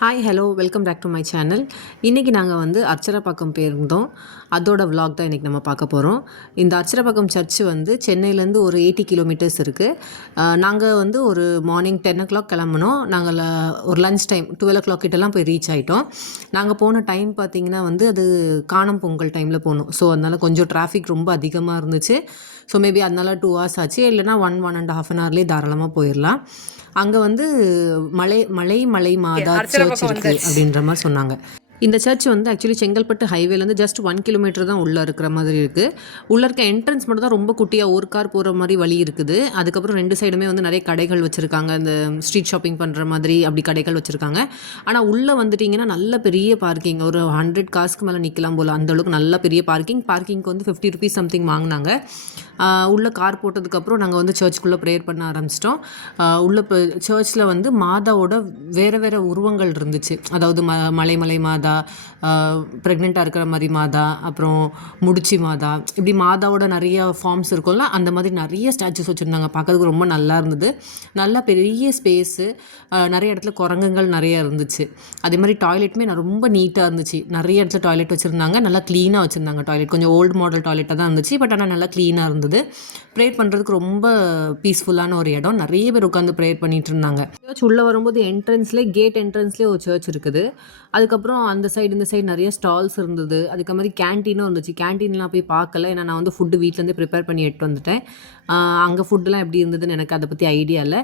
Hi hello welcome back to my channel. இன்றைக்கி நாங்கள் வந்து அர்ச்சரப்பாக்கம் போயிருந்தோம். அதோட விலாக் தான் இன்றைக்கி நம்ம பார்க்க போகிறோம். இந்த அர்ச்சரப்பாக்கம் சர்ச்சு வந்து சென்னையிலேருந்து ஒரு 80 கிலோமீட்டர்ஸ் இருக்குது. நாங்கள் வந்து ஒரு மார்னிங் 10 o'clock கிளம்புனோம். நாங்கள் ஒரு லஞ்ச் டைம் 12 o'clock கிட்டலாம் போய் ரீச் ஆகிட்டோம். நாங்கள் போன டைம் பார்த்திங்கன்னா வந்து அது காணும் பொங்கல் டைமில் போனோம். ஸோ அதனால் கொஞ்சம் டிராஃபிக் ரொம்ப அதிகமாக இருந்துச்சு. ஸோ மேபி அதனால் 2 hours ஆச்சு. இல்லைனா 1.5 hourலேயே தாராளமாக போயிடலாம். அங்கே வந்து மலை மாதா சர்ச் இருக்குது அப்படின்ற மாதிரி சொன்னாங்க. இந்த சர்ச் வந்து ஆக்சுவலி செங்கல்பட்டு ஹைவேலேருந்து ஜஸ்ட் 1 கிலோமீட்டர் தான் உள்ளே இருக்கிற மாதிரி இருக்குது. உள்ளே இருக்க என்ட்ரன்ஸ் மட்டும் தான் ரொம்ப குட்டியாக ஒரு கார் போகிற மாதிரி வழி இருக்குது. அதுக்கப்புறம் 2 சைடுமே வந்து நிறைய கடைகள் வச்சுருக்காங்க. இந்த ஸ்ட்ரீட் ஷாப்பிங் பண்ணுற மாதிரி அப்படி கடைகள் வச்சுருக்காங்க. ஆனால் உள்ளே வந்துட்டிங்கன்னா நல்ல பெரிய பார்க்கிங், ஒரு 100 காசுக்கு மேலே நிற்கலாம் போல், அந்தளவுக்கு நல்ல பெரிய பார்க்கிங்க்கு வந்து 50 rupees சம்திங் வாங்கினாங்க. உள்ளே கார் போட்டதுக்கப்புறம் நாங்கள் வந்து சர்ச்சுக்குள்ளே ப்ரேயர் பண்ண ஆரம்பிச்சிட்டோம். உள்ளே இப்போ சர்ச்சில் வந்து மாதாவோட வேறு வேறு உருவங்கள் இருந்துச்சு. அதாவது மலை மாதா, ப்ரெக்னெண்ட்டாக இருக்கிற மாதிரி மாதா, அப்புறம் முடிச்சி மாதா, இப்படி மாதாவோட நிறைய ஃபார்ம்ஸ் இருக்கும்ல, அந்த மாதிரி நிறைய ஸ்டாச்சுஸ் வச்சுருந்தாங்க. பார்க்கறதுக்கு ரொம்ப நல்லா இருந்தது. நல்லா பெரிய ஸ்பேஸு, நிறைய இடத்துல குரங்குகள் நிறைய இருந்துச்சு. அதே மாதிரி டாய்லெட்டுமே ரொம்ப நீட்டாக இருந்துச்சு. நிறைய இடத்துல டாய்லெட் வச்சுருந்தாங்க. நல்லா க்ளீனாக வச்சுருந்தாங்க. டாய்லெட் கொஞ்சம் ஓல்டு மாடல் டாய்லெட்டாக தான் இருந்துச்சு. பட் ஆனால் நல்லா க்ளீனாக இருந்தது. ப்ரேயர் பண்ணுறதுக்கு ரொம்ப பீஸ்ஃபுல்லான ஒரு இடம். நிறைய பேர் உட்காந்து ப்ரேயர் பண்ணிட்டு இருந்தாங்க. சர்ச் உள்ளே வரும்போது கேட் என்ட்ரன்ஸ்லேயே ஒரு சர்ச் இருக்குது. அதுக்கப்புறம் அந்த சைடு இந்த சைடு நிறைய ஸ்டால்ஸ் இருந்தது. அதுக்கு மாதிரி கேன்டீனும் இருந்துச்சு. கேன்டீன்லாம் போய் பார்க்கல, ஏன்னா நான் வந்து ஃபுட்டு வீட்டிலேருந்தே ப்ரிப்பேர் பண்ணி எடுத்து வந்துட்டேன். அங்கே ஃபுட்டுலாம் எப்படி இருந்ததுன்னு எனக்கு அதை பற்றி ஐடியா இல்லை.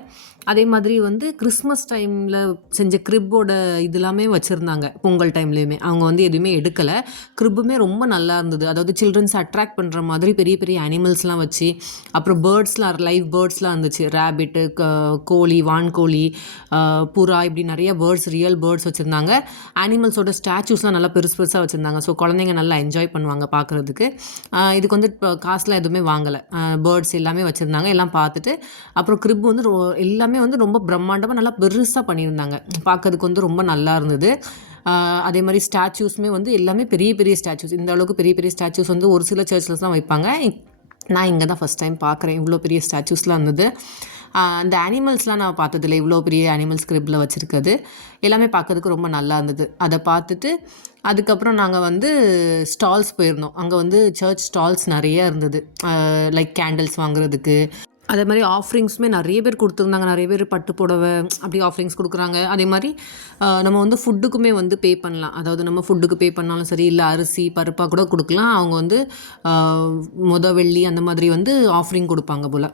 அதே மாதிரி வந்து கிறிஸ்மஸ் டைமில் செஞ்ச கிரிப்போட இதெல்லாமே வச்சுருந்தாங்க. பொங்கல் டைம்லேயுமே அவங்க வந்து எதுவுமே எடுக்கலை. கிரிப்புமே ரொம்ப நல்லா இருந்தது. அதாவது சில்ட்ரன்ஸ் அட்ராக்ட் பண்ணுற மாதிரி பெரிய பெரிய அனிமல்ஸ்லாம் வச்சு, அப்புறம் லைவ் பேர்ட்ஸ்லாம் இருந்துச்சு. ரேபிட்டு, கோழி, வான்கோழி, புறா, இப்படி நிறைய ரியல் பேர்ட்ஸ் வச்சுருந்தாங்க. அனிமல்ஸோட ஸ்டாச்சூஸ்லாம் நல்லா பெருசாக வச்சுருந்தாங்க. ஸோ குழந்தைங்க நல்லா என்ஜாய் பண்ணுவாங்க பார்க்குறதுக்கு. இதுக்கு வந்து இப்போ காசுலாம் எதுவுமே வாங்கலை. பேர்ட்ஸ் எல்லாமே வச்சுருந்தாங்க. எல்லாம் பார்த்துட்டு அப்புறம் கிரிப் வந்து எல்லாமே வந்து ரொம்ப பிரம்மாண்டமாக நல்லா பெருசாக பண்ணியிருந்தாங்க. பார்க்கறதுக்கு வந்து ரொம்ப நல்லா இருந்தது. அதே மாதிரி ஸ்டாச்சூஸுமே வந்து எல்லாமே பெரிய பெரிய ஸ்டாச்சூஸ். இந்த அளவுக்கு பெரிய பெரிய ஸ்டாச்சூஸ் வந்து ஒரு சில சர்ச்சில் தான் வைப்பாங்க. நான் இங்கே தான் ஃபஸ்ட் டைம் பார்க்குறேன். இவ்வளோ பெரிய ஸ்டாச்சூஸ்லாம் இருந்தது. அந்த அனிமல்ஸ்லாம் நான் பார்த்ததில்ல. இவ்வளோ பெரிய அனிமல்ஸ் கிரிப்பில் வச்சுருக்குது எல்லாமே பார்க்கறதுக்கு ரொம்ப நல்லா இருந்தது. அதை பார்த்துட்டு அதுக்கப்புறம் நாங்கள் வந்து ஸ்டால்ஸ் போயிருந்தோம். அங்கே வந்து சர்ச் ஸ்டால்ஸ் நிறைய இருந்தது. லைக் கேண்டில்ஸ் வாங்குறதுக்கு, அதே மாதிரி ஆஃபரிங்ஸுமே நிறைய பேர் கொடுத்துருந்தாங்க. நிறைய பேர் பட்டு புடவை அப்படி ஆஃபரிங்ஸ் கொடுக்குறாங்க. அதே மாதிரி நம்ம வந்து ஃபுட்டுக்குமே வந்து பே பண்ணலாம். அதாவது நம்ம ஃபுட்டுக்கு பே பண்ணாலும் சரி, இல்லை அரிசி பருப்பாக கூட கொடுக்கலாம். அவங்க வந்து வெள்ளி அந்த மாதிரி வந்து ஆஃபரிங் கொடுப்பாங்க போல்.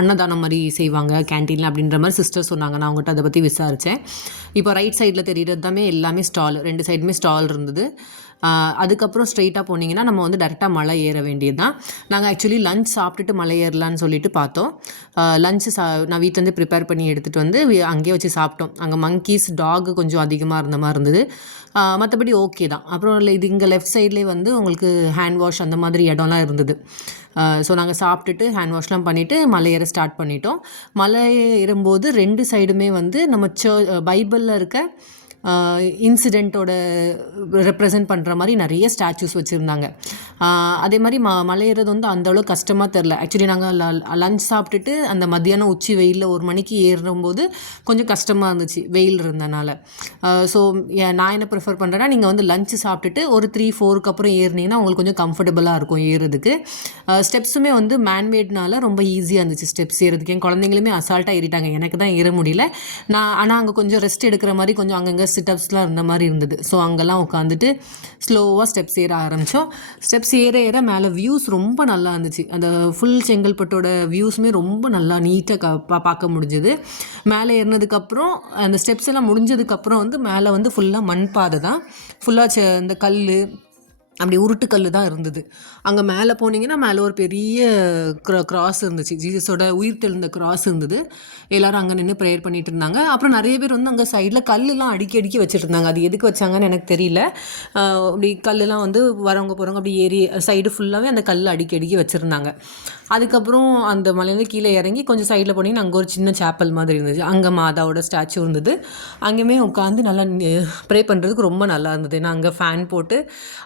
அன்னதானம் மாதிரி செய்வாங்க கேன்டீனில் அப்படின்ற மாதிரி சிஸ்டர் சொன்னாங்க. நான் அவங்ககிட்ட அதை பற்றி விசாரித்தேன். இப்போ ரைட் சைடில் தெரிகிறது எல்லாமே ஸ்டால், 2 சைடுமே ஸ்டால் இருந்தது. அதுக்கப்புறம் ஸ்ட்ரெயிட்டாக போனீங்கன்னா நம்ம வந்து டேரெக்டாக மலை ஏற வேண்டியது தான். நாங்கள் ஆக்சுவலி லஞ்ச் சாப்பிட்டுட்டு மலை ஏறலான்னு சொல்லிட்டு பார்த்தோம். லஞ்சு நான் வீட்டிலேருந்து ப்ரிப்பேர் பண்ணி எடுத்துகிட்டு வந்து அங்கேயே வச்சு சாப்பிட்டோம். அங்கே மங்கீஸ், டாக் கொஞ்சம் அதிகமாக இருந்த மாதிரி இருந்தது. மற்றபடி ஓகே தான். அப்புறம் இது இங்கே லெஃப்ட் சைட்லேயே வந்து உங்களுக்கு ஹேண்ட் வாஷ் அந்த மாதிரி இடம்லாம் இருந்தது. ஸோ நாங்கள் சாப்பிட்டுட்டு ஹேண்ட் வாஷ்லாம் பண்ணிவிட்டு மலை ஏற ஸ்டார்ட் பண்ணிட்டோம். மலை ஏறும்போது 2 சைடுமே வந்து நம்ம பைபிளில் இருக்க இன்சிடெண்ட்டோட ரெப்ரசன்ட் பண்ணுற மாதிரி நிறைய ஸ்டாச்சூஸ் வச்சுருந்தாங்க. அதே மாதிரி மலை ஏறது வந்து அந்தளவுக்கு கஷ்டமாக தெரில. ஆக்சுவலி நாங்கள் லஞ்ச் சாப்பிட்டுட்டு அந்த மத்தியானம் உச்சி வெயிலில் 1 மணிக்கு ஏறும்போது கொஞ்சம் கஷ்டமாக இருந்துச்சு, வெயில் இருந்தனால. ஸோ நான் என்ன ப்ரிஃபர் பண்ணுறேன்னா, நீங்கள் வந்து லஞ்சு சாப்பிட்டுட்டு ஒரு 3-4க்கு அப்புறம் ஏறினீங்கன்னா உங்களுக்கு கொஞ்சம் கம்ஃபர்டபுளாக இருக்கும் ஏறுறதுக்கு. ஸ்டெப்ஸுமே வந்து மேன்மேட்னால ரொம்ப ஈஸியாக இருந்துச்சு ஸ்டெப்ஸ் ஏறதுக்கு. என் குழந்தைங்களுமே அசால்ட்டாக ஏறிட்டாங்க. எனக்கு தான் ஏற முடியல. ஆனால் அங்கே கொஞ்சம் ரெஸ்ட் எடுக்கிற மாதிரி கொஞ்சம் அங்கங்கே சிட்டப்ஸ்லாம் இருந்த மாதிரி இருந்தது. ஸோ அங்கெல்லாம் உட்காந்துட்டு ஸ்லோவாக ஸ்டெப்ஸ் ஏற ஆரம்பித்தோம். ஸ்டெப்ஸ் ஏற மேலே வியூஸ் ரொம்ப நல்லா இருந்துச்சு. அந்த ஃபுல் செங்கல்பட்டோட வியூஸுமே ரொம்ப நல்லா நீட்டாக பார்க்க முடிஞ்சுது. மேலே ஏறினதுக்கப்புறம் அந்த ஸ்டெப்ஸ் எல்லாம் முடிஞ்சதுக்கப்புறம் வந்து மேலே வந்து ஃபுல்லாக மண் பாதை தான். ஃபுல்லாக இந்த கல், அப்படி உருட்டுக்கல் தான் இருந்தது. அங்கே மேலே போனீங்கன்னா மேலே ஒரு பெரிய கிராஸ் இருந்துச்சு. ஜீசஸோட உயிர் தெழுந்த கிராஸ் இருந்தது. எல்லோரும் அங்கே நின்று ப்ரேயர் பண்ணிகிட்டு இருந்தாங்க. அப்புறம் நிறைய பேர் வந்து அங்கே சைடில் கல்லெலாம் அடுக்கி வச்சுட்டு இருந்தாங்க. அது எதுக்கு வச்சாங்கன்னு எனக்கு தெரியல. அப்படி கல்லெலாம் வந்து வரவங்க போகிறவங்க அப்படி ஏறி சைடு ஃபுல்லாகவே அந்த கல் அடுக்கி வச்சுருந்தாங்க. அதுக்கப்புறம் அந்த மலையிலேருந்து கீழே இறங்கி கொஞ்சம் சைடில் போனீங்கன்னா அங்கே ஒரு சின்ன சேப்பல் மாதிரி இருந்துச்சு. அங்கே மாதாவோட ஸ்டாச்சு இருந்தது. அங்கேயுமே உட்காந்து நல்லா ப்ரே பண்ணுறதுக்கு ரொம்ப நல்லா இருந்தது. ஏன்னா அங்கே ஃபேன் போட்டு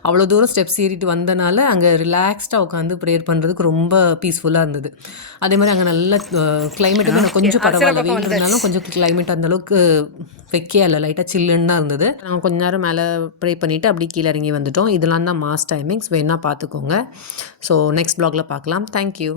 அவ்வளோ தூரம் ஸ்டெப்ஸ் ஏறிட்டு வந்தனால அங்கே ரிலாக்ஸ்டாக உட்காந்து ப்ரேயர் பண்ணுறதுக்கு ரொம்ப பீஸ்ஃபுல்லாக இருந்தது. அதே மாதிரி அங்கே நல்ல கிளைமேட்டுமே நான் கொஞ்சம் பரவாயில்ல, வெயில் இருந்தாலும் கொஞ்சம் கிளைமேட் அந்தளவுக்கு வெக்கையா இல்லை, லைட்டாக சில்லுன்னு தான் இருந்தது. நாங்கள் கொஞ்ச நேரம் மேலே ப்ரே பண்ணிவிட்டு அப்படி கீழே இறங்கி வந்துட்டோம். இதெல்லாம் தான் மாஸ் டைமிங்ஸ், வேணால் பார்த்துக்கோங்க. ஸோ நெக்ஸ்ட் ப்ளாகில் பார்க்கலாம். தேங்க்யூ.